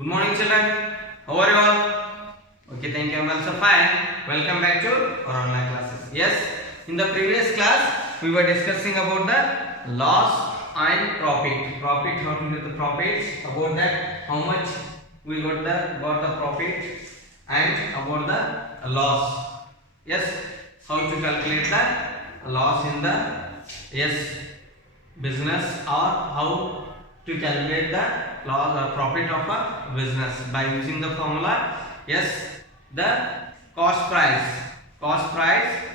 Good morning, children. How are you all? Okay, thank you. I'm also fine. Welcome back to our online classes. Yes, in the previous class, we were discussing about the loss and profit. Profit, how to get the profit? About that, how much we got the profit, and about the loss. Yes, how to calculate the loss in the business, or how to calculate the loss or profit of a business by using the formula. The cost price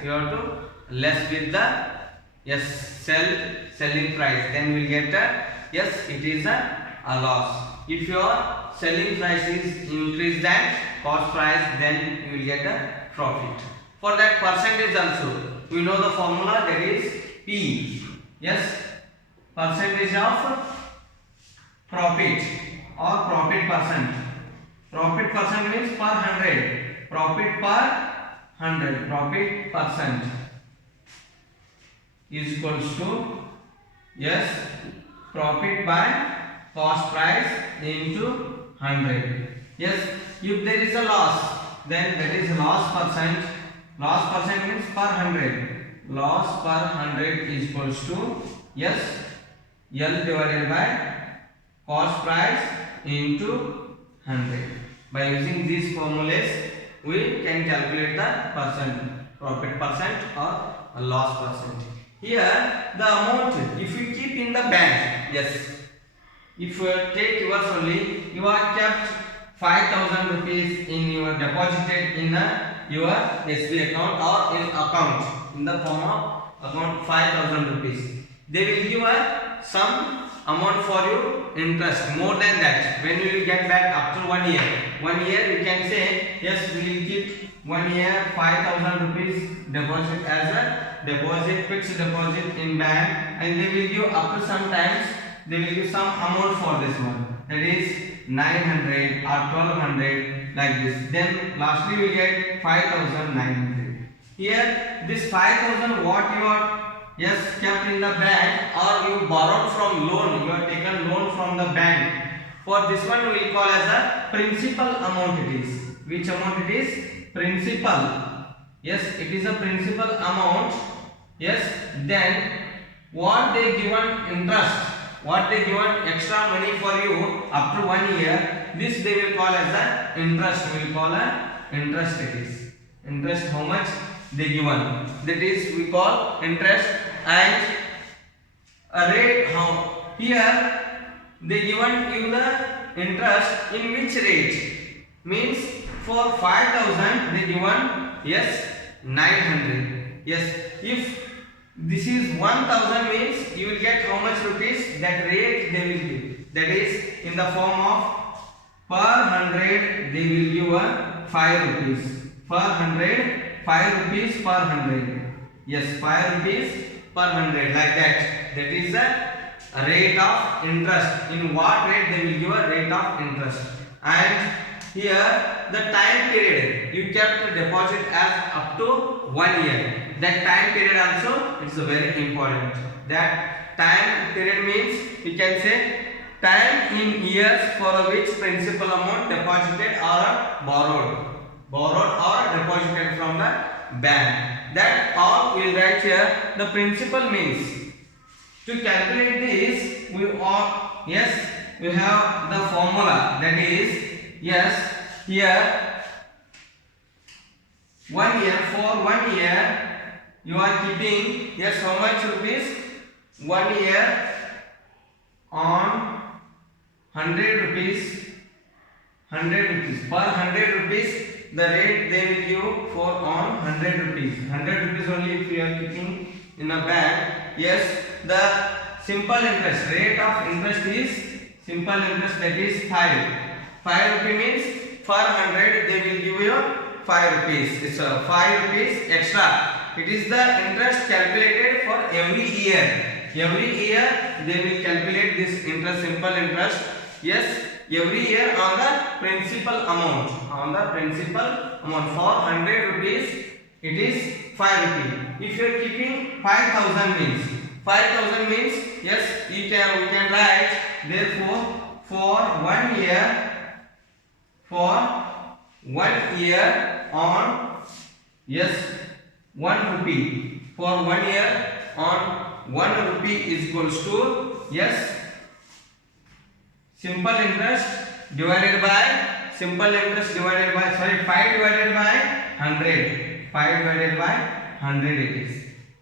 you have to less with the selling price, then we will get it is a loss. If your selling price is increased than cost price, then you will get a profit. For that percentage also we know the formula, that is P. Percentage of profit or profit percent. Profit percent means per 100. Profit per 100. Profit percent is equals to profit by cost price into 100. If there is a loss, then that is loss percent. Loss percent means per 100. Loss per 100 is equals to L divided by cost price into 100. By using these formulas, we can calculate the profit percent or loss percent. Here the amount, if you keep in the bank, if you take yours only, you are kept 5,000 rupees in your deposited in your SB account or in account, in the form of account 5,000 rupees. They will give some amount for you interest more than that. When you will get back after 1 year, 1 year you can say we will keep 1 year 5,000 rupees deposit as a deposit, fixed deposit in bank, and they will give after some times they will give some amount for this one, that is 900 or 1200 like this. Then lastly we get 5,900. Here this 5,000 what you are kept in the bank, or you borrowed from loan, you have taken loan from the bank. For this one we will call as a principal amount it is. Which amount it is? Principal. It is a principal amount. Then what they given interest, what they given extra money for you after 1 year, this they will call as a interest. We will call a interest it is. Interest, how much they given, that is we call interest. And a rate, how here they given you the interest in which rate, means for 5,000 they given 900. If this is 1,000 means you will get how much rupees, that rate they will give, that is in the form of per 100 they will give 5 rupees. Per 100 5 rupees per 100. 5 rupees per 100, like that. That is the rate of interest. In what rate they will give a rate of interest. And here the time period, you kept the deposit as up to 1 year. That time period also is very important. That time period means we can say time in years for which principal amount deposited or borrowed or deposited from the bank. That all we will write here. The principal means, to calculate this we have the formula, that is here 1 year, for 1 year you are keeping how much rupees, 1 year on 100 rupees per 100 rupees. The rate they will give for on 100 rupees. 100 rupees only if you are keeping in a bank. The simple interest, rate of interest is simple interest, that is 5 rupee means for 100 they will give you 5 rupees. It's 5 rupees extra. It is the interest calculated for every year. Every year they will calculate this interest, simple interest. Every year on the principal amount. For 100 rupees it is 5 rupee. If you are keeping 5,000 means we can write, therefore for 1 year for 1 year on, yes, 1 rupee. For 1 year on 1 rupee is equals to, yes, simple interest divided by 5 divided by 100. 5 divided by 100 it is.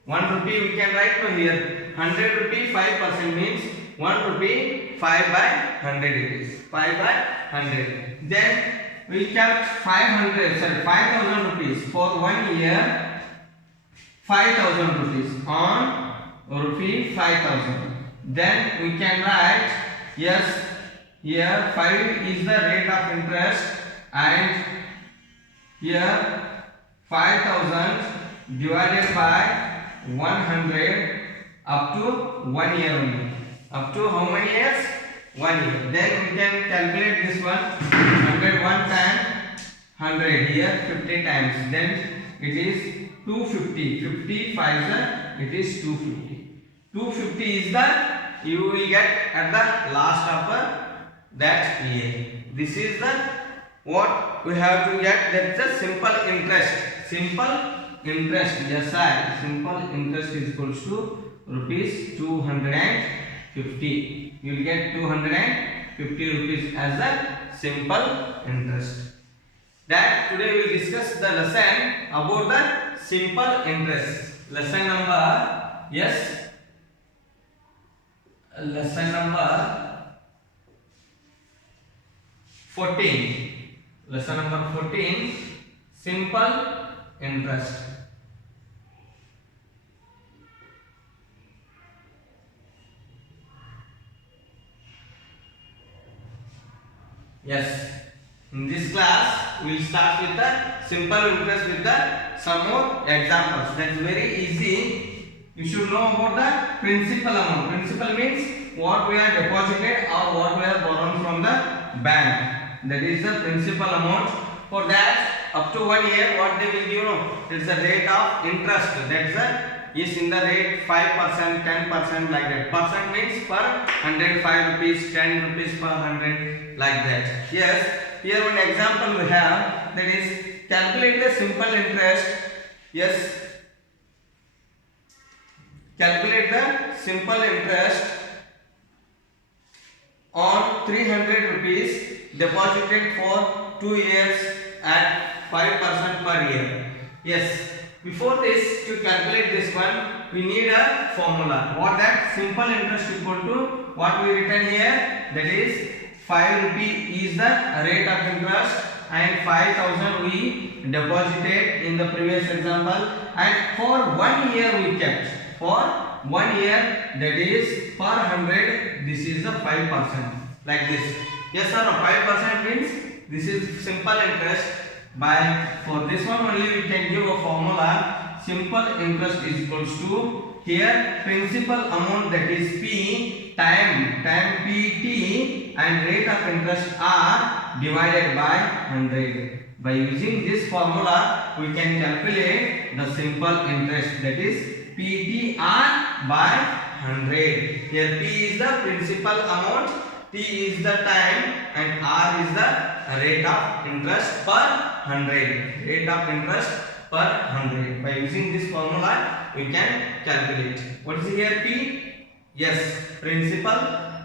1 rupee we can write to here. 100 rupee 5% means 1 rupee 5 by 100 it is. 5 by 100. Then we kept 5,000 rupees for 1 year. 5,000 rupees on rupee 5,000. Then we can write, yes, here 5 is the rate of interest and here 5,000 divided by 100 up to 1 year only. Up to how many years? 1 year. Then we can calculate this one. 100 1 time 100, here 50 times. Then it is 250. 50 5 it is 250. 250 is the you will get at the last of that year. This is the what we have to get. That's the simple interest. Simple interest. Yes, I. Simple interest is equals to rupees 250. You will get 250 rupees as the simple interest. That today we will discuss the lesson about the simple interest. Lesson number, yes, lesson number 14. Lesson number 14, simple interest. Yes, in this class we will start with the simple interest with the some more examples. That's very easy. You should know about the principal amount. Principal means what we are deposited or what we are borrowed from the bank. That is the principal amount. For that, up to 1 year, what they will give? It's the rate of interest. That's the is in the rate 5%, 10% like that. Percent means per 105 rupees, 10 rupees per 100 like that. Yes, here one example we have, that is calculate the simple interest. Yes, calculate the simple interest on 300 rupees deposited for 2 years at 5% per year. Yes, before this, to calculate this one, we need a formula. What that? Simple interest equal to what we written here, that is 5 rupee is the rate of interest and 5,000 we deposited in the previous example, and for 1 year we kept. For 1 year, that is per 100, this is the 5% like this. Yes or no? 5% means this is simple interest. By for this one only we can give a formula. Simple interest is equals to here principal amount, that is P, time PT and rate of interest R divided by 100. By using this formula we can calculate the simple interest, that is PTR by 100. Here P is the principal amount, T is the time and R is the rate of interest per 100. Rate of interest per 100. By using this formula we can calculate. What is here P? Yes, principal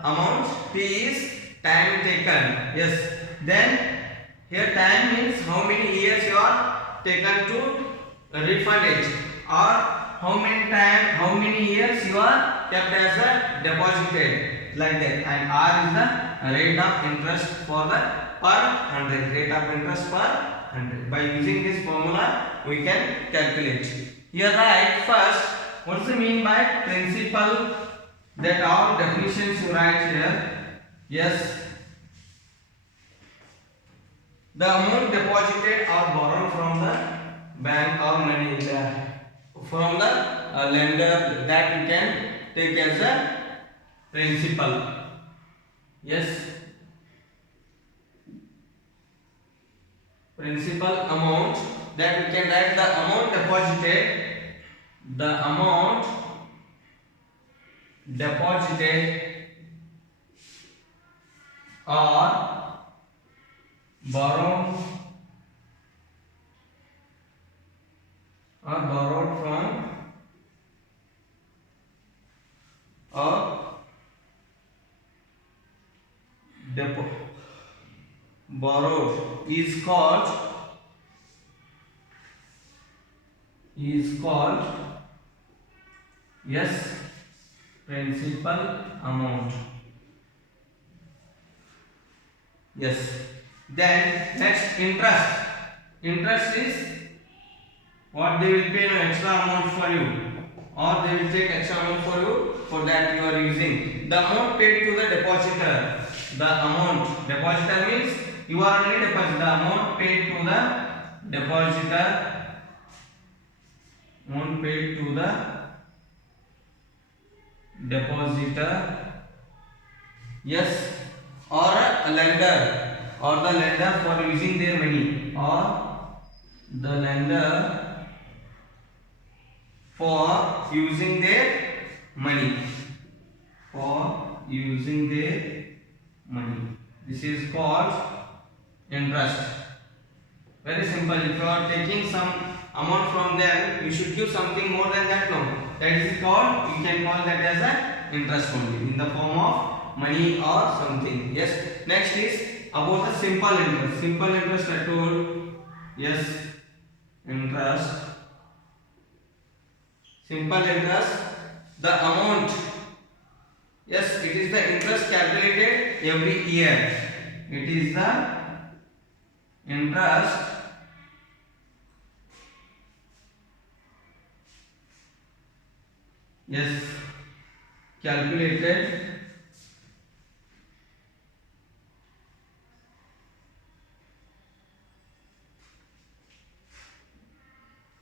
amount. T is time taken. Yes, then here time means how many years you are taken to refund it, or how many years you are kept as a deposited, like that. And R is the rate of interest for the per 100. Rate of interest per 100. By using this formula we can calculate. Here write first, what does it mean by principal? That all definitions you write here. Yes, the amount deposited or borrowed from the bank or money from the lender, that you can take as a principal. Yes, principal amount, that we can write the amount deposited, or borrowed or borrowed from a depot. Borrowed is called yes principal amount. Yes. Then next interest. Interest is what they will pay no extra amount for you, or they will take extra amount for you, for that you are using the amount paid to the depositor. The amount depositor means you are only deposit the amount paid to the depositor. Amount paid to the depositor. Yes, or a lender, or the lender for using their money, or the lender for using their money, for using their money. This is called interest. Very simple. If you are taking some amount from them, you should give something more than that loan. That is called, you can call that as a interest only, in the form of money or something. Yes. Next is about the simple interest. Simple interest I told. Yes. Interest. Simple interest. The amount. Yes, it is the interest calculated every year. It is the interest yes calculated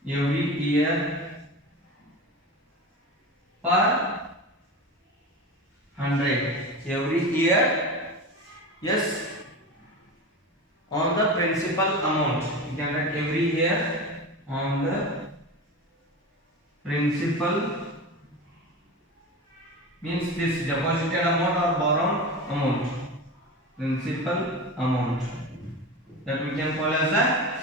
every year per 100 every year. Yes, on the principal amount. You can write every year on the principal, means this deposited amount or borrowed amount. Principal amount, that we can call as a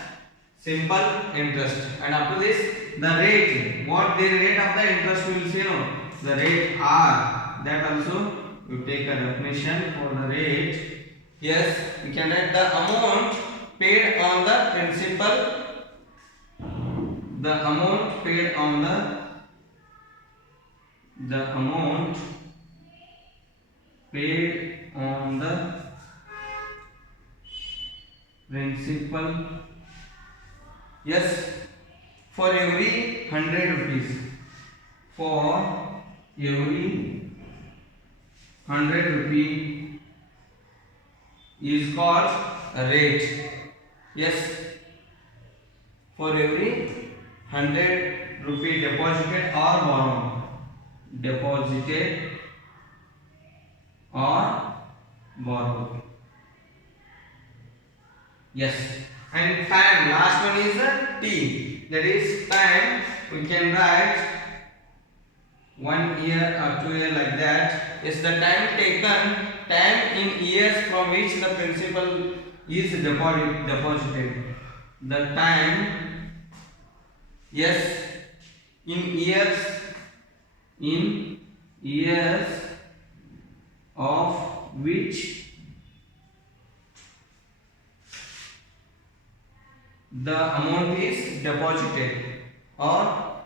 simple interest. And after this, the rate, what the rate of the interest we will see, no, the rate R, that also we take a definition for the rate. Yes, we can write the amount paid on the principal, the amount paid on the amount paid on the principal. Yes, for every 100 rupees, for every 100 rupee is called a rate. Yes, for every 100 rupee deposited or borrowed, deposited or borrowed. Yes, and time, last one is the T, that is time. We can write 1 year or 2 years like that. Is the time taken, time in years from which the principal is deposited. The time, yes, in years of which the amount is deposited, or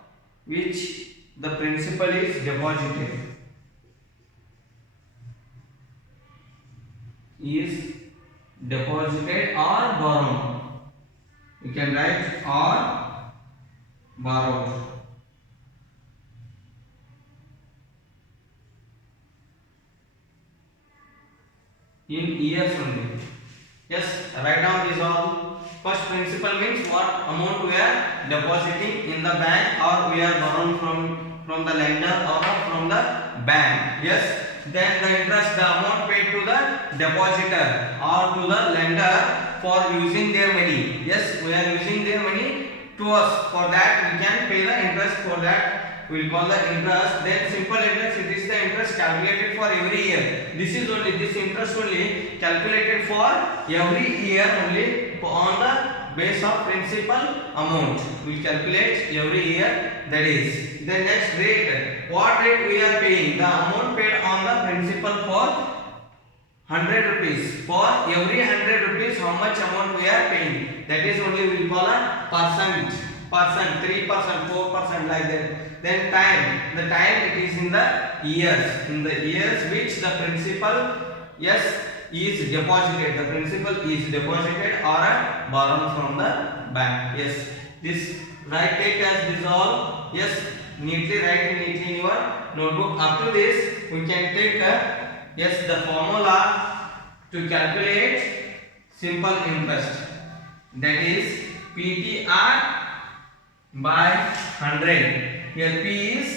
which the principal is deposited, or borrowed. You can write or borrowed. In years only. Yes, write down this all. First, principal means what amount we are depositing in the bank, or we are borrowing from the lender or from the bank. Yes. Then the interest, the amount paid to the depositor or to the lender for using their money. Yes, we are using their money to us. For that we can pay the interest for that we will call the interest. Then simple interest, it is the interest calculated for every year. This interest only calculated for every year only on the base of principal amount. We will calculate every year, that is. The next rate, what rate we are paying? The amount paid on the principal for 100 rupees. For every 100 rupees, how much amount we are paying? That is only we will call a percent, 3%, 4%, like that. Then time, the time it is in the years which the principal is deposited. The principal is deposited or borrowed from the bank. Yes, this take as this all. Yes, neatly write in your notebook. Up to this, we can take the formula to calculate simple interest. That is PTR by 100. Here P is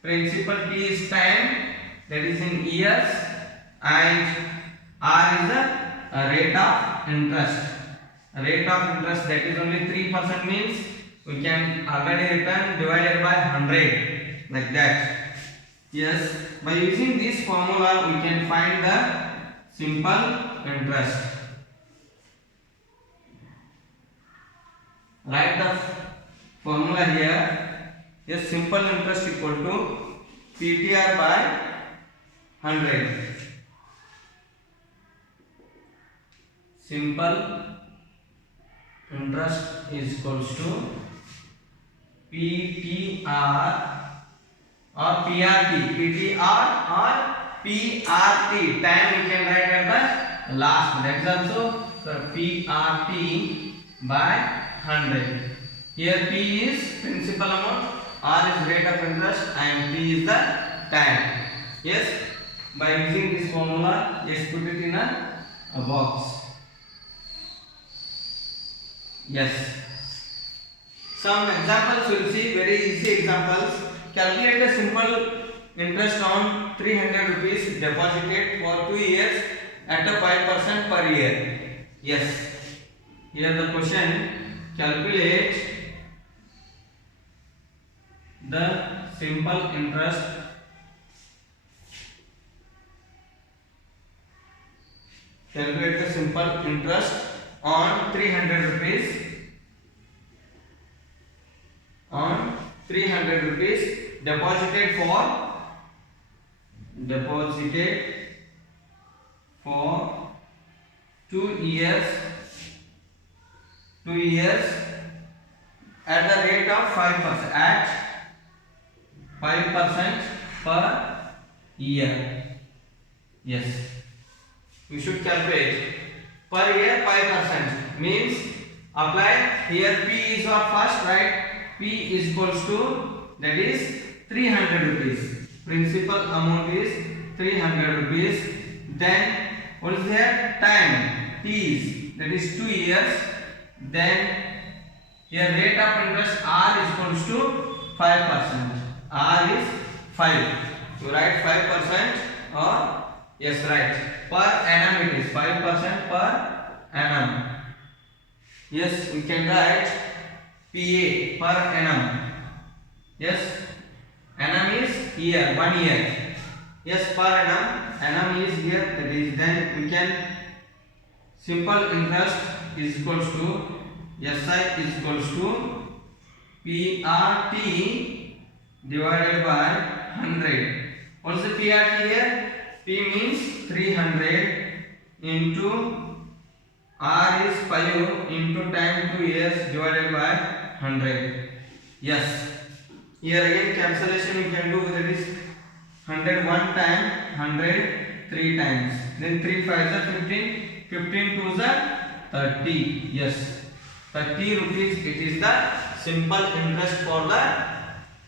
principal, T is time, that is in years, and R is the rate of interest. Rate of interest, that is only 3%, means we can already written divided by 100, like that. Yes, by using this formula we can find the simple interest. Write the formula here. Yes, simple interest equal to PTR by 100. Simple interest is equals to PTR or PRT. PTR or PRT. Time we can write at the last. That is also PRT by 100. Here P is principal amount, R is rate of interest, and T is the time. Yes, by using this formula, just put it in a box. Yes. Some examples we will see, very easy examples. Calculate a simple interest on 300 rupees deposited for 2 years at a 5% per year. Yes. Here the question, calculate the simple interest on 300 rupees deposited for 2 years at the rate of 5%, at 5% per year. Yes, we should calculate per year 5%, means apply here P is our first, right? P is equals to, that is 300 rupees. Principal amount is 300 rupees. Then what is there? Time, T is, that is 2 years. Then here rate of interest R is equals to 5%. R is 5. You write 5% or yes, right. Per annum it is 5% per annum. Yes, we can write PA per annum. Yes, annum is year, 1 year. Yes, per annum, annum is here, that is, then we can simple interest is equals to SI is equals to PRT divided by 100. What is the PRT here? P means 300 into R is 5 into time 2 years divided by 100. Yes. Here again cancellation we can do, that is 100 one time, 100 3 times. Then 3 5s are 15, 15 2s are 30. Yes. 30 rupees it is the simple interest for the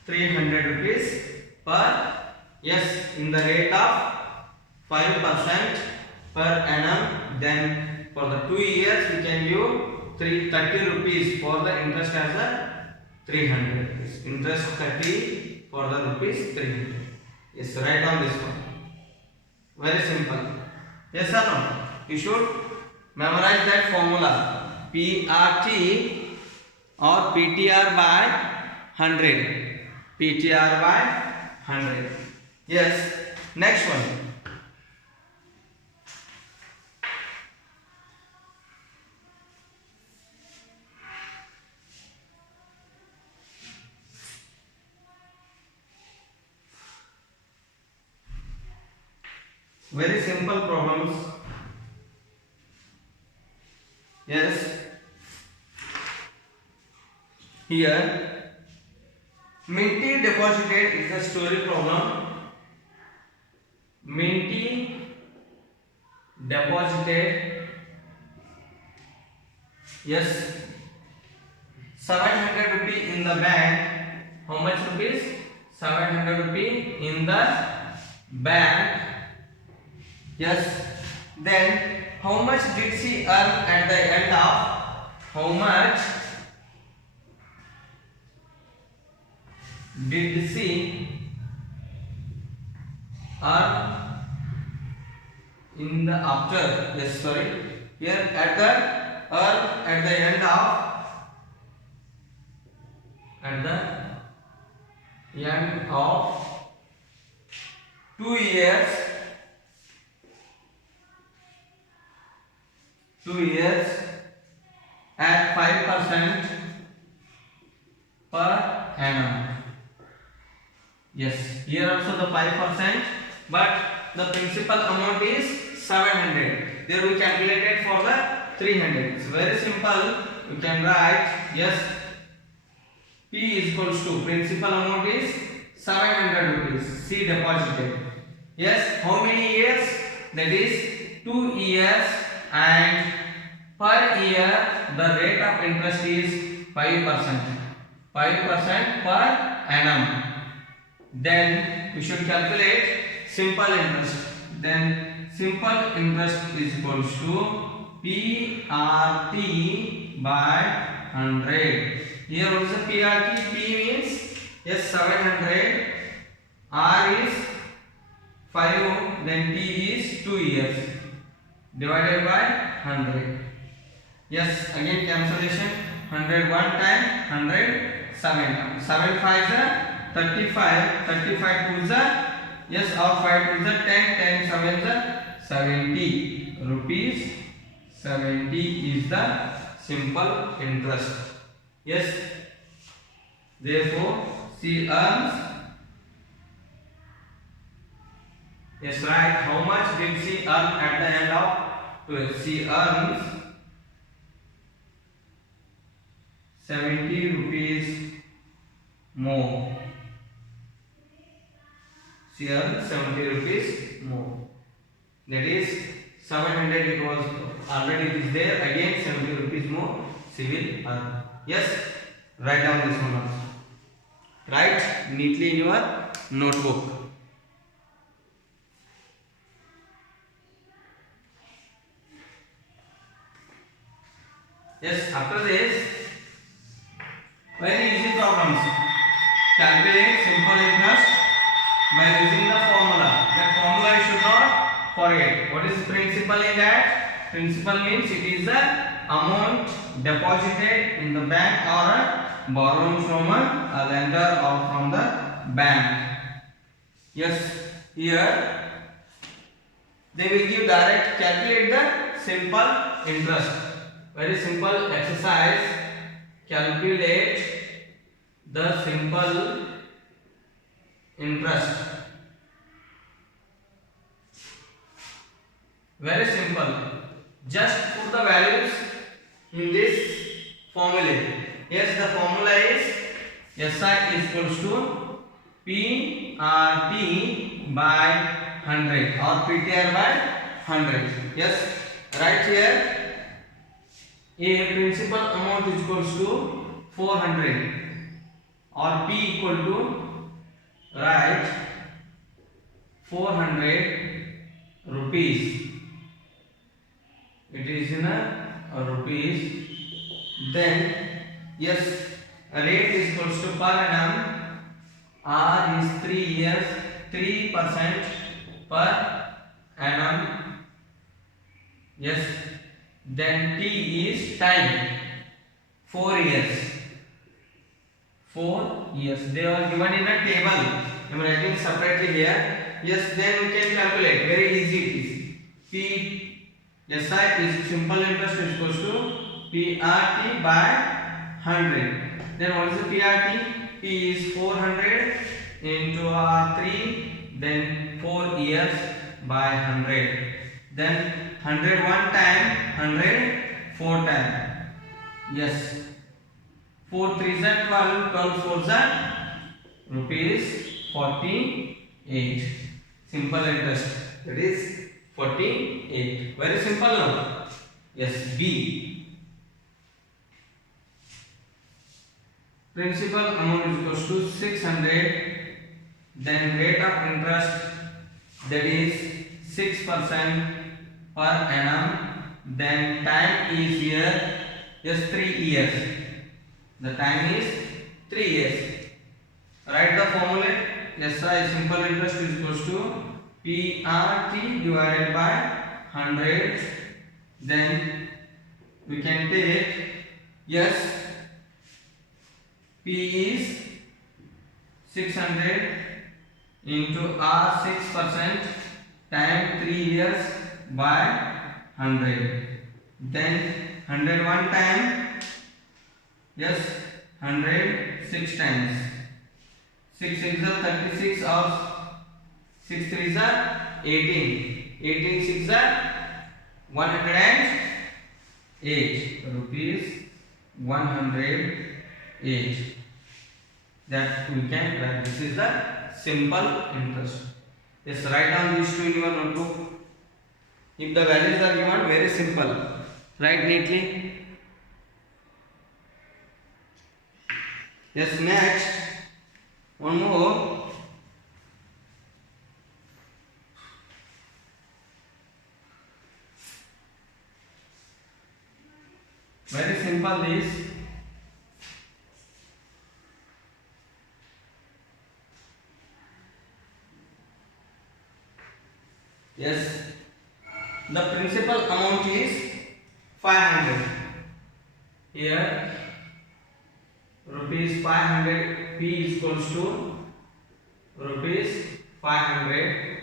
300 rupees per, yes, in the rate of 5% per annum. Then for the 2 years we can give 30 rupees for the interest as a 300 rupees. Interest 30 for the rupees 300. Yes, write on this one. Very simple. Yes or no? You should memorize that formula. PRT or PTR by 100. PTR by 100. Yes. Next one. Very simple problems. Yes. Here, Minty deposited is the story problem. Minty deposited, yes, 700 rupee in the bank. How much rupees? 700 rupee in the bank. Yes. Then how much did she earn at the end of? How much did she earn in the after? Yes, sorry. Here at the end of 2 years. 2 years at 5% per annum. Yes, here also the 5%, but the principal amount is 700. There we calculated for the 300. It's very simple. You can write, yes, P is equals to principal amount is 700 rupees. She deposited. Yes, how many years? That is 2 years, and per year the rate of interest is 5%. 5% per annum. Then we should calculate simple interest. Then simple interest is equals to PRT by 100. Here what is the PRT? P means, yes, 700, R is 5, then T is 2 years divided by 100. Yes, again cancellation. 100 one time, 100 7 times. 7 5 is 35, 35 2 is yes, or 5 2 is 10, 10 7 is 70 rupees. 70 is the simple interest. Yes, therefore she earns, yes, right, how much did she earn at the end of 12? She earns 70 rupees more. She earns 70 rupees more. That is 700 it was already it is there, again 70 rupees more she will earn. Yes, write down this one also. Write neatly in your notebook. Yes, after this, very easy problems. Calculate simple interest by using the formula. That formula you should not forget. What is principal in that? Principal means it is the amount deposited in the bank or borrowed from a lender or from the bank. Yes, here they will give direct calculate the simple interest. Very simple exercise. Calculate the simple interest. Very simple. Just put the values in this formula. Yes, the formula is SI is equals to PRT by 100 or PTR by 100. Yes, right here a principal amount is equals to 400 or P equal to, right, 400 rupees. It is in a rupees. Then yes, rate is equals to per annum. R is 3 years, 3% per annum. Yes. Then T is time, 4 years. 4 years. They are given in a table. I am writing separately here. Yes, then we can calculate. Very easy it is. PSI is simple interest is equals to PRT by 100. Then what is the PRT? P is 400 into R3. Then 4 years by 100. Then 100 one time, 100 4 time. Yes. 4 3s are 12, 12 4s are rupees 48. Simple interest. That is 48. Very simple now. Yes, B. Principal amount is equals to 600. Then rate of interest, that is 6% per annum. Then time is here. Yes, 3 years. The time is 3 years. Write the formula. SI simple interest is equals to PRT divided by 100. Then we can take yes, P is 600 into R 6% time 3 years by 100. Then 100 one time. Yes, 100 6 times. 6 6 is 36 or 6 3 is 18. 18 6 is 108 rupees 108. That we can write. This is the simple interest. Yes, write down these two in your notebook. If the values are given, very simple. Write neatly. Yes, next one more. Very simple this. Yes, the principal amount is 500. Here rupees 500, P is equals to rupees 500.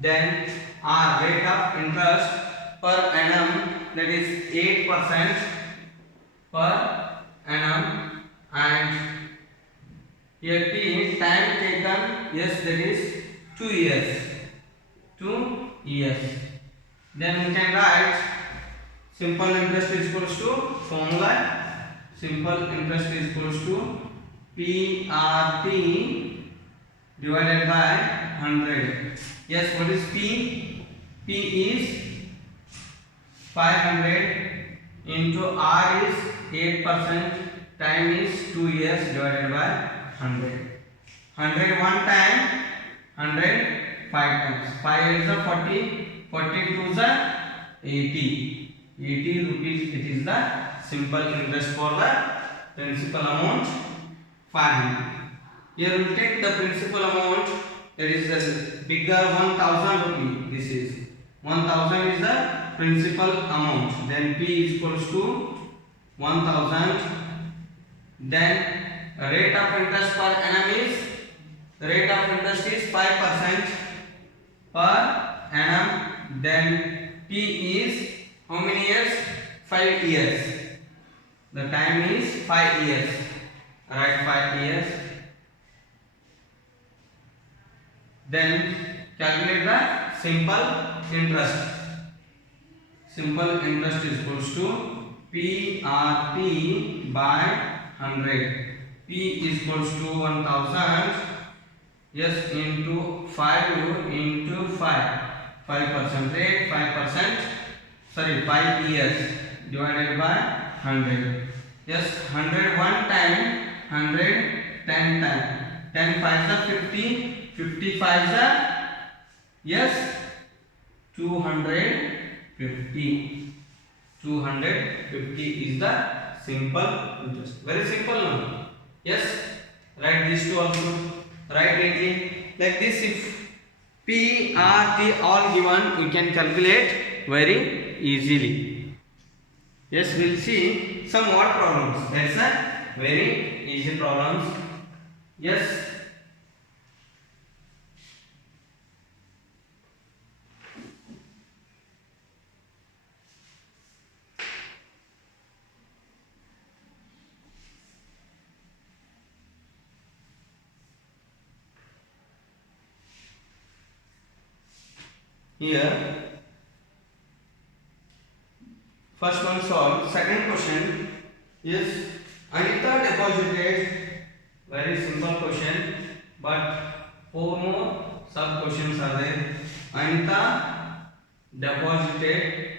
Then our rate of interest per annum, that is 8% per annum, and here T time taken, yes, that is 2 years. 2 years. Then we can write simple interest is equals to formula. Simple interest is equals to PRT divided by 100. Yes, what is P? P is 500 into R is 8%, time is 2 years divided by 100. 100 one time, 100 5 times. 5 is 40, 42 is 80. 80 rupees, it is the simple interest for the principal amount 500. Here we will take the principal amount, that is the bigger 1000 rupee. This is 1000 is the principal amount. Then P is equals to 1000. Then rate of interest per annum is, the rate of interest is 5% per annum. Then P is how many years? 5 years. The time is 5 years. Write 5 years. Then calculate the simple interest. Simple interest is equals to PRT by 100. P is equals to 1000. Yes, into 5 into 5. 5% rate, 5%. Sorry, 5 years divided by 100. Yes, 100 one time, 100 10 time. 10 5s are 50. 55s are, yes, 250. 250 is the simple interest. Very simple now. Yes, write these two also. Write neatly. Like this, if P, R, T all given, we can calculate very easily. Yes, we will see some word problems. That's a very easy problems. Yes. Here, first one solved. Second question is Anita deposited. Very simple question, but four more sub questions are there. Anita deposited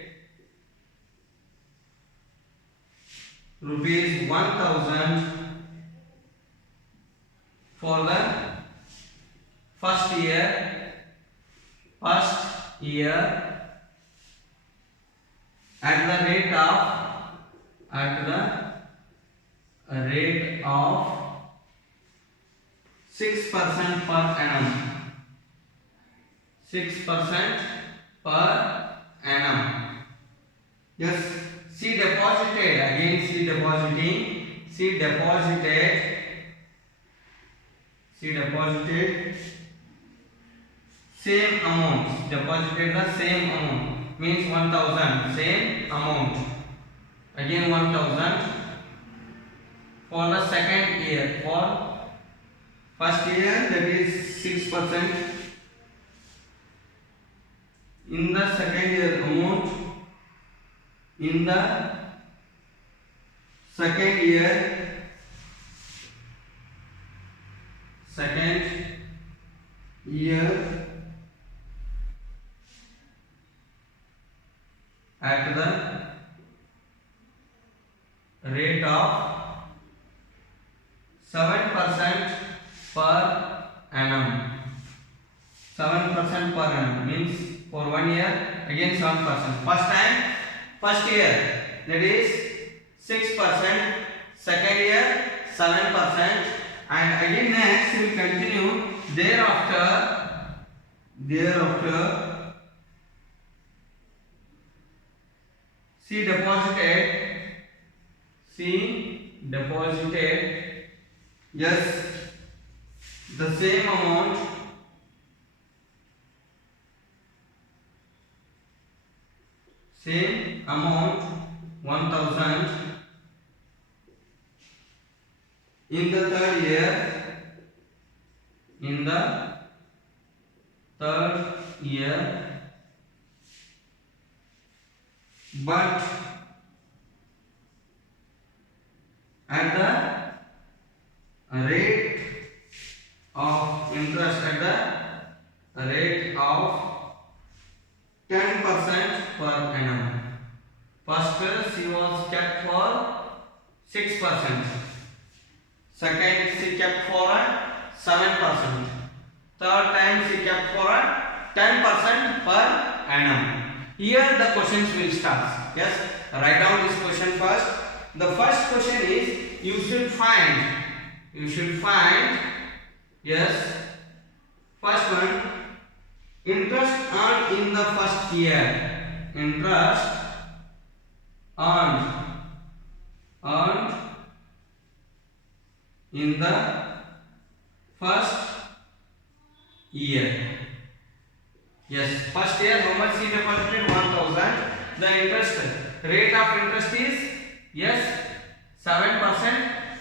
rupees 1000 for the first year at the rate of 6% per annum. 6% per annum. Yes, she deposited, again she depositing, she deposited same amount, deposited the same amount, means 1000, same amount, again 1000 for the second year. For first year, that is 6%. In the second year amount, in the second year at the rate of 7% per annum. 7% per annum means for 1 year again 7%. First year, that is 6%, second year 7%, and again next we will continue. Thereafter she deposited, yes, the same amount, same amount 1000 in the third year, but at the rate of interest, at the rate of 10% per annum. First she was kept for 6%, second she kept for 7%, third time she kept for 10% per annum. Here the questions will start. Yes, write down this question first. The first question is you should find, yes, first one, interest earned in the first year. Interest earned in the first year. Yes, first year how much she deposited? 1000. The interest rate of interest is, yes, 7%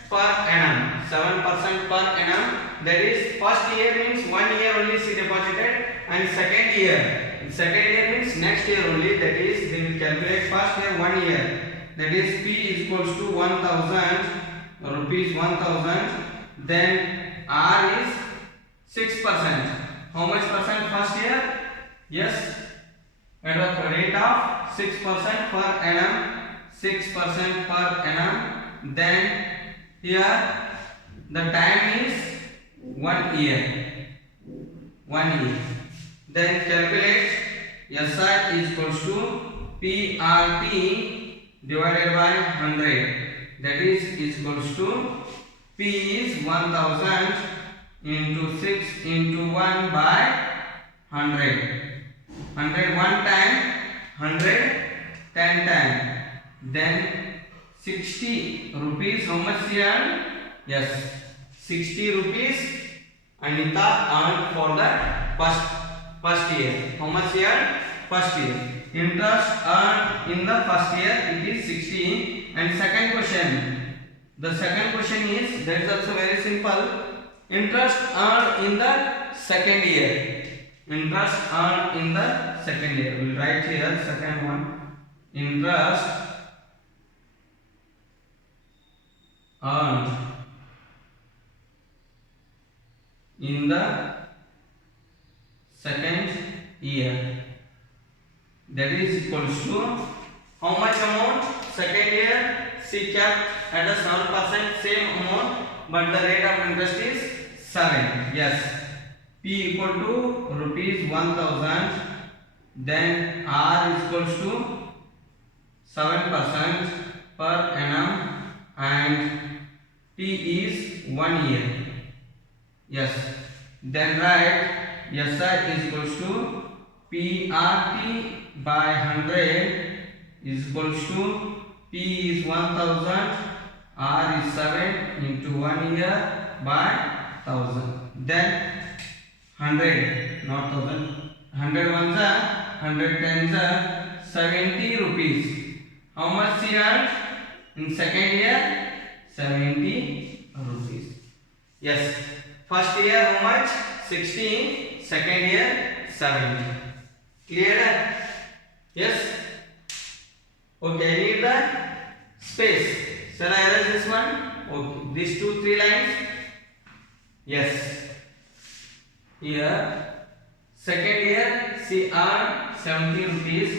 per annum. 7% per annum. That is first year means 1 year only she deposited, and second year means next year only. That is they will calculate first year 1 year. That is P is equals to 1000 rupees 1000. Then R is 6%. How much percent first year? Yes, at a rate of 6% per annum. 6% per annum. Then here the time is 1 year. 1 year. Then calculate SI is equals to PRT divided by 100. That is equals to P is 1000 into 6 into 1 by 100. 100 one time, 100 10 time. Then 60 rupees. How much she earned? Yes, 60 rupees Anita earned for the first year. How much she earned? First year. Interest earned in the first year, it is 16. And second question. The second question is, that is also very simple. Interest earned in the second year. Interest earned in the second year. We will write here second one. Interest earned in the second year, that is equals to how much amount? Second year she kept at a 7%, same amount, but the rate of interest is 7. Yes, P equal to rupees 1000, then R is equals to 7% per annum, and T is 1 year. Yes, then write SI is equals to PRT by 100 is equals to P is 1000, R is 7 into 1 year by 1000. Then 100, not 1000. 100 ones are 100 tens are 70 rupees. How much she earned in second year? 70 rupees. Yes. First year how much? 16. Second year 70. Clear? Yes. Okay. I need the space. Shall I erase this one? Okay. These 2-3 lines. Yes. Here. Second year she earned 70 rupees.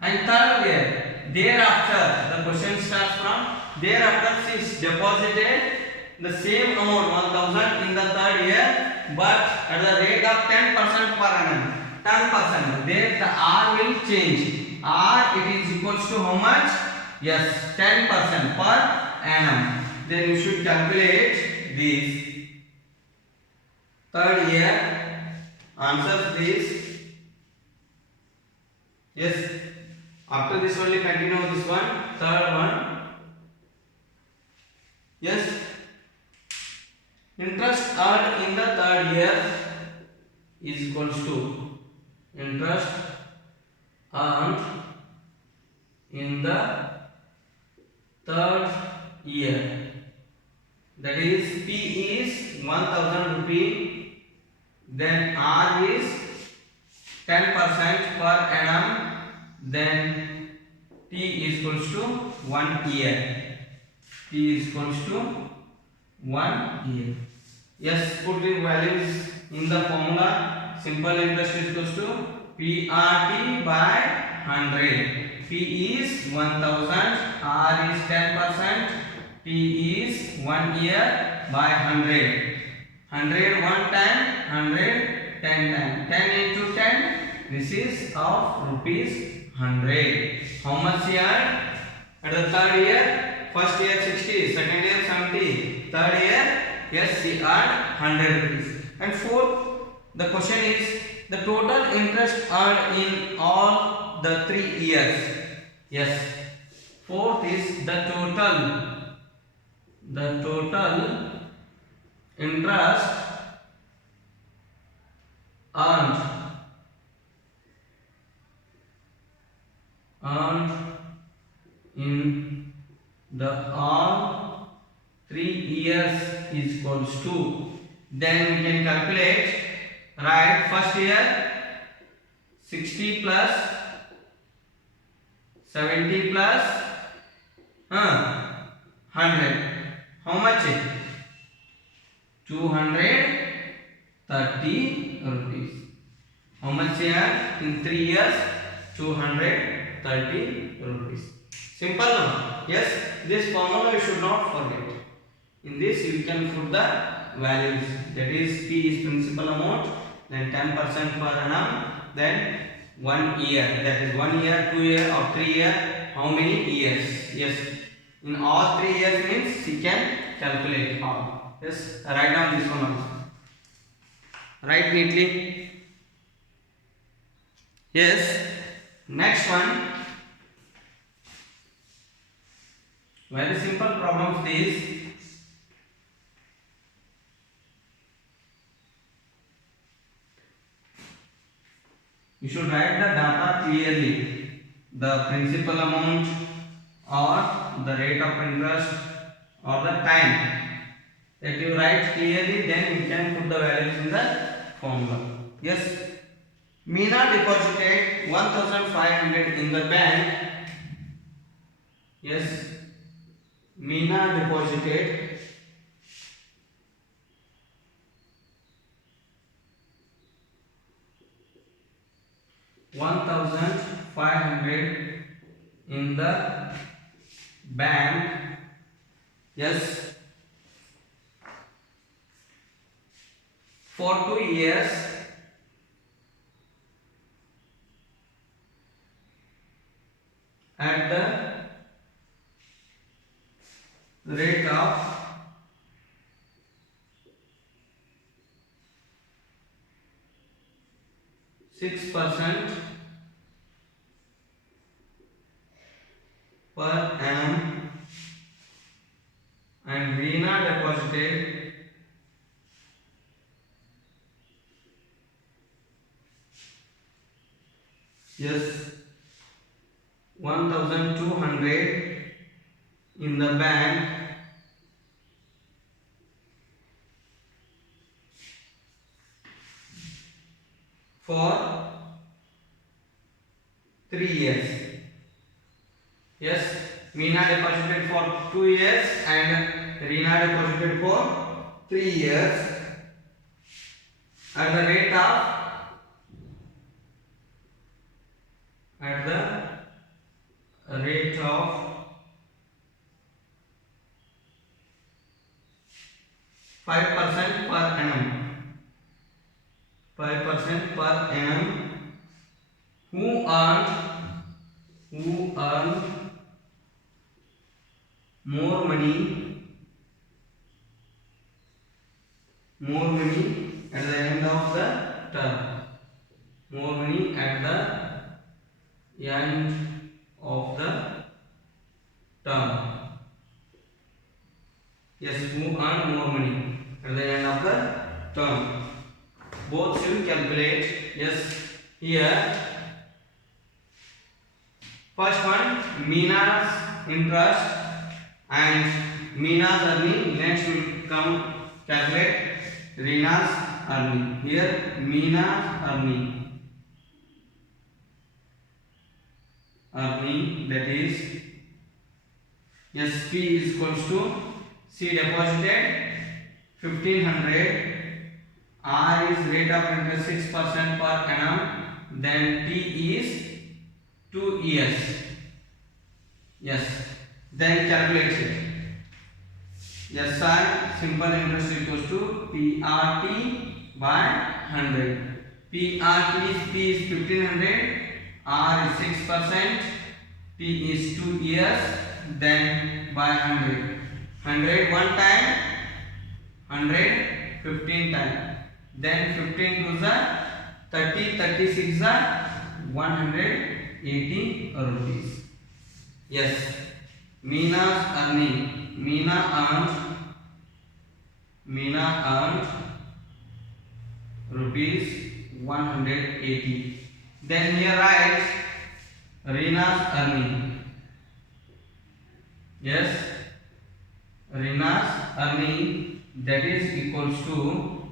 And third year. Thereafter, the question starts from thereafter she deposited the same amount 1000 in the third year, but at the rate of 10% per annum. 10%. Then the R will change. R it is equals to how much? Yes, 10% per annum. Then you should calculate this. Third year answer this. Yes. After this only continue this one. Third one. Yes. Interest earned in the third year is equals to interest earned in the third year, that is P is 1000 rupee, then R is 10% per annum, then T is equals to 1 year. T is equals to 1 year. Yes, put the values in the formula. Simple interest is equals to PRT by 100. P is 1000, R is 10%, T is 1 year by 100. 100 1 time, 100 10 time. 10 into 10, this is of rupees 100. How much she earned at the third year? First year 60, second year 70, third year, yes, she earned 100 rupees. And fourth, the question is the total interest earned in all the 3 years. Yes, fourth is the total interest earned in the all 3 years is equals to, then we can calculate, right? First year 60 plus 70 plus 100. How much? 230 rupees. How much here in 3 years? 230 rupees. Simple now. Yes, this formula you should not forget. In this you can put the values, that is P is principal amount, then 10% per annum, then 1 year, that is 1 year, 2 year or 3 year, how many years. Yes, in all 3 years means you can calculate all. Yes, write down this one also, write neatly. Yes, next one, very simple problem is this. You should write the data clearly. The principal amount or the rate of interest or the time. That you write clearly, then you can put the values in the formula. Yes. Meena deposited 1500 in the bank. Yes. Meena deposited 1500 in the bank. Yes. For 2 years. At the rate of 6% per annum, and Reena deposited 1200 in the bank for 3 years. Yes, Meena deposited for 2 years and Reena deposited for 3 years at the rate of 5% per annum. 5% per annum. Who earned more money at the end of the term. More money at the end of the term. Yes, who earn more money at the end of the term. Both should calculate. Yes, here first one, Meena's interest and Meena's earning. Next will come calculate Reena's earning. Here Meena's earning, that is, yes, P is equals to C deposited 1500, R is rate of interest 6% per annum, then T is 2 years. Yes, then calculate it. Yes, sir, simple interest equals to PRT by 100. PRT is P is 1500, R is 6%, T is 2 years, then by 100. 100 one time, 100 15 time, then 15 to the 30, 36 the 180 rupees. Yes, Meena's earning. Meena earned rupees 180. Then here write Reena's earning. Yes, Reena's earning, that is equals to,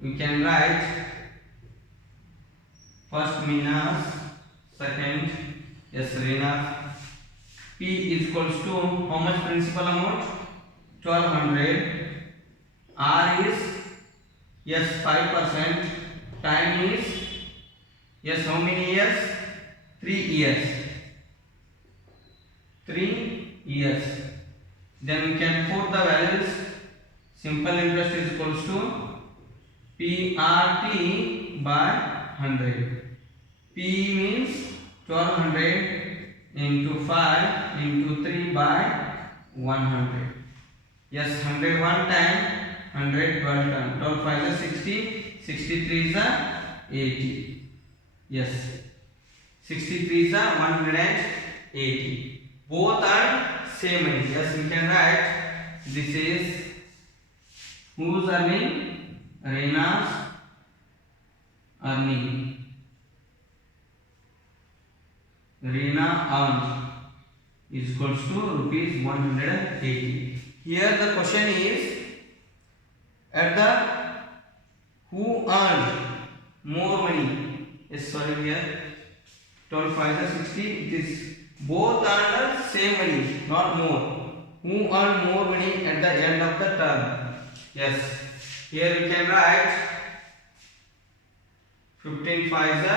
we can write first Meena's, second, yes, Reena's. P is equals to how much principal amount? 1200. R is, yes, 5%. Time is, yes, how many years? 3 years. 3 years. Then we can put the values. Simple interest is equals to PRT by 100. P means 1200 into 5 into 3 by 100. Yes, 100 one time, 100 12 time. 12 5 is 60, 63 is 80. Yes, 63 is 180. Both are same money. Yes, we can write this is whose earning? Reena's earning. Reena earned is equals to rupees 180. Here the question is at the who earned more money. Yes, sorry here. 12 5 is 60. It is both earned same money, not more. Who earned more money at the end of the term? Yes. Here we can write 15 5 is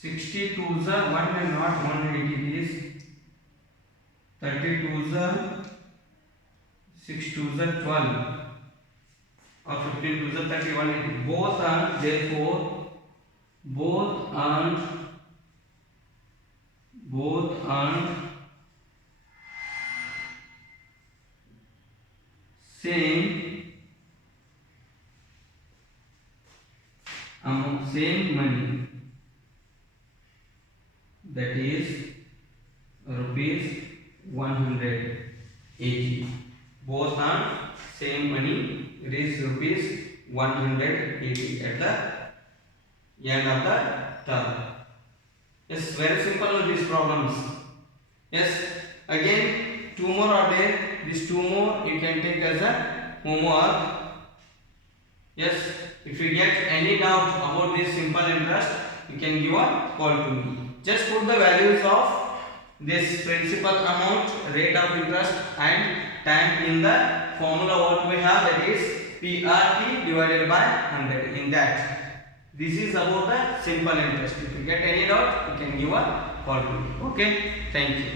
62 is 1 and not 180 is 32 is 6 2 is 12 or 15 2 is 31. Both earned, therefore both earned same amount, same money, that is rupees 180. Both earned same money, it is rupees 180 at the end of the term. Yes, very simple with these problems. Yes, again 2 more are there. These 2 more you can take as a homework. Yes, if you get any doubt about this simple interest, you can give a call to me. Just put the values of this principal amount, rate of interest and time in the formula what we have, that is PRT divided by 100. In that, this is about the simple interest. If you get any doubt, you can give a call to me. Okay, thank you.